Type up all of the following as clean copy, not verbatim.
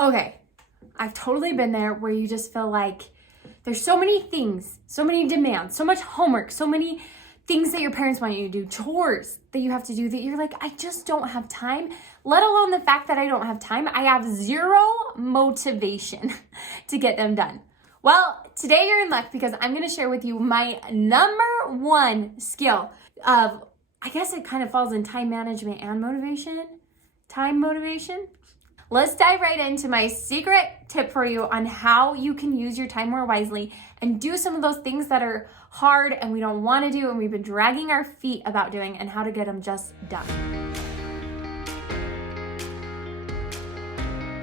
Okay, I've totally been there where you just feel like there's so many things, so many demands, so much homework, so many things that your parents want you to do, chores that you have to do that you're like, I just don't have time, let alone the fact that I don't have time. I have zero motivation to get them done. Well, today you're in luck because I'm going to share with you my number one skill of, I guess it kind of falls in time management and motivation. Time motivation. Let's dive right into my secret tip for you on how you can use your time more wisely and do some of those things that are hard and we don't want to do and we've been dragging our feet about doing, and how to get them just done.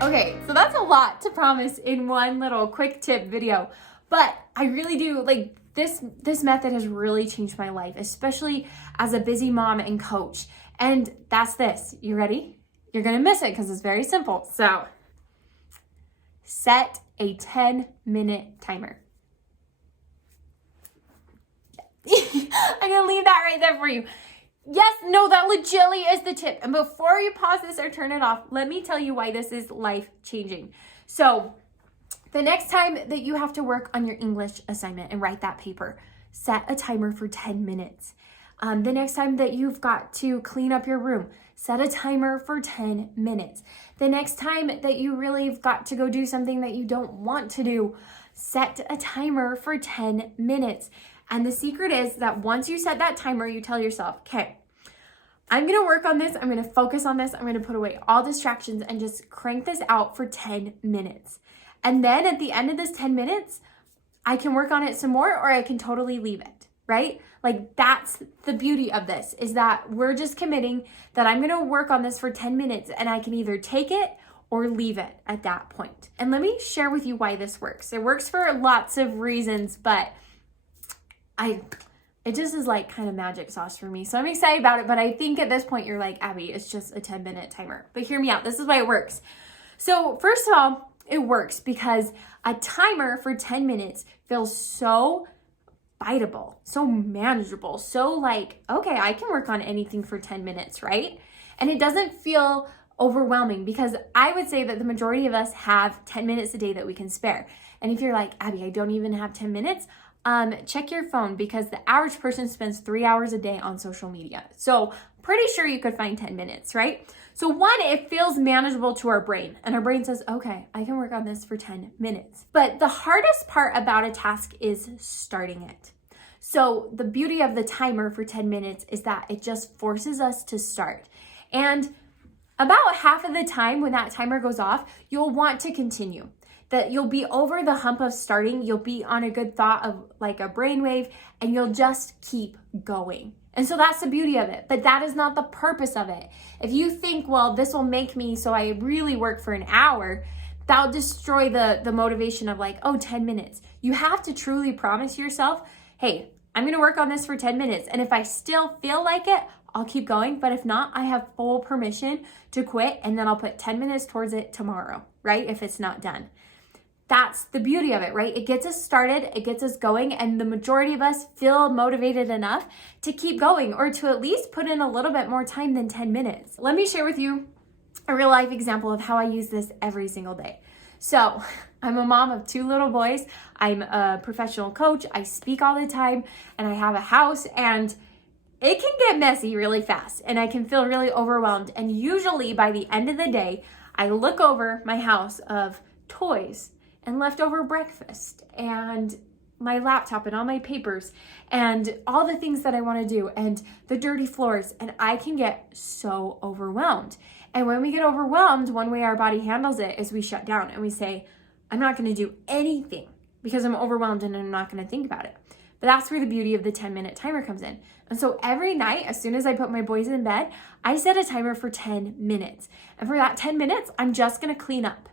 Okay, so that's a lot to promise in one little quick tip video, but I really do like this method has really changed my life, especially as a busy mom and coach. And that's this. You ready? You're going to miss it because it's very simple. So set a 10-minute timer. I'm going to leave that right there for you. Yes, no, that legitimately is the tip. And before you pause this or turn it off, let me tell you why this is life-changing. So the next time that you have to work on your English assignment and write that paper, set a timer for 10 minutes. The next time that you've got to clean up your room, set a timer for 10 minutes. The next time that you really have got to go do something that you don't want to do, set a timer for 10 minutes. And the secret is that once you set that timer, you tell yourself, okay, I'm going to work on this. I'm going to focus on this. I'm going to put away all distractions and just crank this out for 10 minutes. And then at the end of this 10 minutes, I can work on it some more or I can totally leave it, right? Like that's the beauty of this, is that we're just committing that I'm going to work on this for 10 minutes and I can either take it or leave it at that point. And let me share with you why this works. It works for lots of reasons, but it just is like kind of magic sauce for me. So I'm excited about it, but I think at this point you're like, Abby, it's just a 10-minute timer. But hear me out. This is why it works. So first of all, it works because a timer for 10 minutes feels so biteable, so manageable, so like, okay, I can work on anything for 10 minutes, right? And it doesn't feel overwhelming because I would say that the majority of us have 10 minutes a day that we can spare. And if you're like, Abby, I don't even have 10 minutes, check your phone because the average person spends 3 hours a day on social media. So pretty sure you could find 10 minutes, right? So one, it feels manageable to our brain and our brain says, okay, I can work on this for 10 minutes. But the hardest part about a task is starting it. So the beauty of the timer for 10 minutes is that it just forces us to start. And about half of the time when that timer goes off, you'll want to continue. That you'll be over the hump of starting, you'll be on a good thought of like a brainwave, and you'll just keep going. And so that's the beauty of it, but that is not the purpose of it. If you think, well, this will make me so I really work for an hour, that'll destroy the motivation of like, oh, 10 minutes. You have to truly promise yourself, hey, I'm gonna work on this for 10 minutes. And if I still feel like it, I'll keep going. But if not, I have full permission to quit, and then I'll put 10 minutes towards it tomorrow, right? If it's not done. That's the beauty of it, right? It gets us started, it gets us going, and the majority of us feel motivated enough to keep going or to at least put in a little bit more time than 10 minutes. Let me share with you a real life example of how I use this every single day. So I'm a mom of 2 little boys. I'm a professional coach. I speak all the time and I have a house, and it can get messy really fast and I can feel really overwhelmed. And usually by the end of the day, I look over my house of toys and leftover breakfast and my laptop and all my papers and all the things that I want to do and the dirty floors, and I can get so overwhelmed. And when we get overwhelmed, one way our body handles it is we shut down and we say, I'm not going to do anything because I'm overwhelmed and I'm not going to think about it. But that's where the beauty of the 10-minute timer comes in. And so every night, as soon as I put my boys in bed, I set a timer for 10 minutes. And for that 10 minutes, I'm just going to clean up.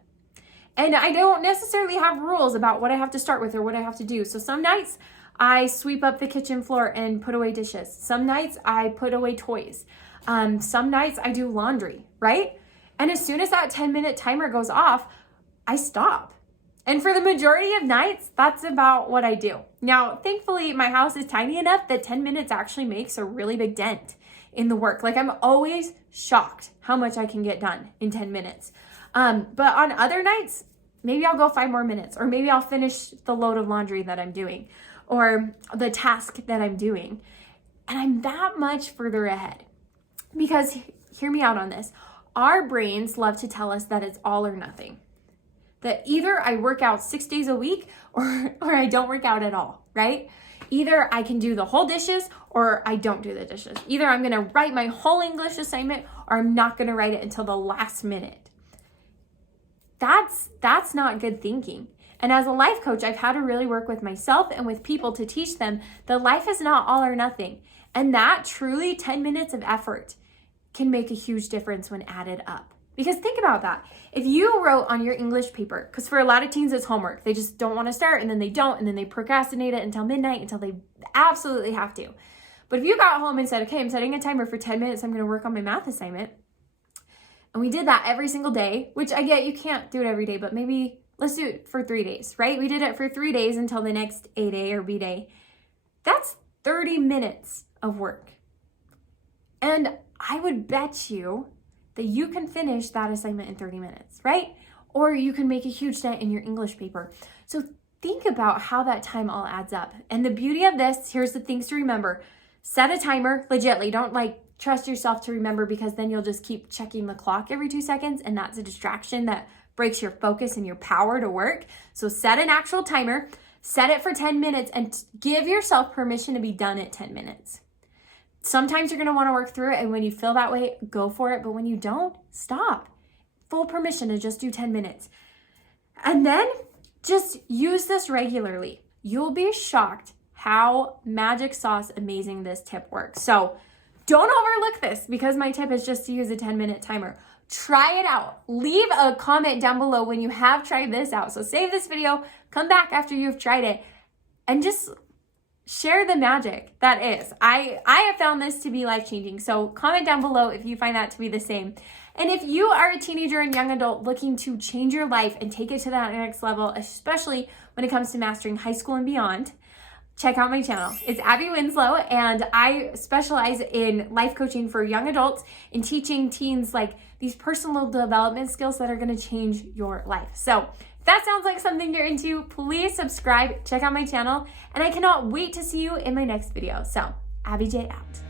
And I don't necessarily have rules about what I have to start with or what I have to do. So some nights I sweep up the kitchen floor and put away dishes. Some nights I put away toys. Some nights I do laundry, right? And as soon as that 10-minute timer goes off, I stop. And for the majority of nights, that's about what I do. Now, thankfully, my house is tiny enough that 10 minutes actually makes a really big dent in the work. Like, I'm always shocked how much I can get done in 10 minutes. But on other nights, maybe I'll go 5 more minutes, or maybe I'll finish the load of laundry that I'm doing, or the task that I'm doing. And I'm that much further ahead. Because hear me out on this. Our brains love to tell us that it's all or nothing. That either I work out 6 days a week or I don't work out at all, right? Either I can do the whole dishes or I don't do the dishes. Either I'm gonna write my whole English assignment or I'm not gonna write it until the last minute. That's not good thinking. And as a life coach, I've had to really work with myself and with people to teach them that life is not all or nothing. And that truly 10 minutes of effort can make a huge difference when added up. Because think about that. If you wrote on your English paper, because for a lot of teens it's homework, they just don't want to start and then they don't, and then they procrastinate it until midnight until they absolutely have to. But if you got home and said, okay, I'm setting a timer for 10 minutes, I'm going to work on my math assignment. And we did that every single day, which I get you can't do it every day, but maybe let's do it for 3 days, right? We did it for 3 days until the next A day or B day. That's 30 minutes of work. And I would bet you that you can finish that assignment in 30 minutes, right? Or you can make a huge dent in your English paper. So think about how that time all adds up. And the beauty of this, here's the things to remember. Set a timer, legitly. Don't trust yourself to remember, because then you'll just keep checking the clock every 2 seconds, and that's a distraction that breaks your focus and your power to work. So set an actual timer, set it for 10 minutes, and give yourself permission to be done at 10 minutes. Sometimes you're going to want to work through it, and when you feel that way, go for it. But when you don't, stop. Full permission to just do 10 minutes. And then just use this regularly. You'll be shocked how magic sauce amazing this tip works. So don't overlook this, because my tip is just to use a 10-minute timer. Try it out. Leave a comment down below when you have tried this out. So save this video, come back after you've tried it, and just share the magic that is. I have found this to be life-changing. So comment down below if you find that to be the same. And if you are a teenager and young adult looking to change your life and take it to that next level, especially when it comes to mastering high school and beyond, check out my channel. It's Abbi Winslow, and I specialize in life coaching for young adults and teaching teens these personal development skills that are going to change your life. So if that sounds like something you're into, please subscribe, check out my channel, and I cannot wait to see you in my next video. So, Abbi J out.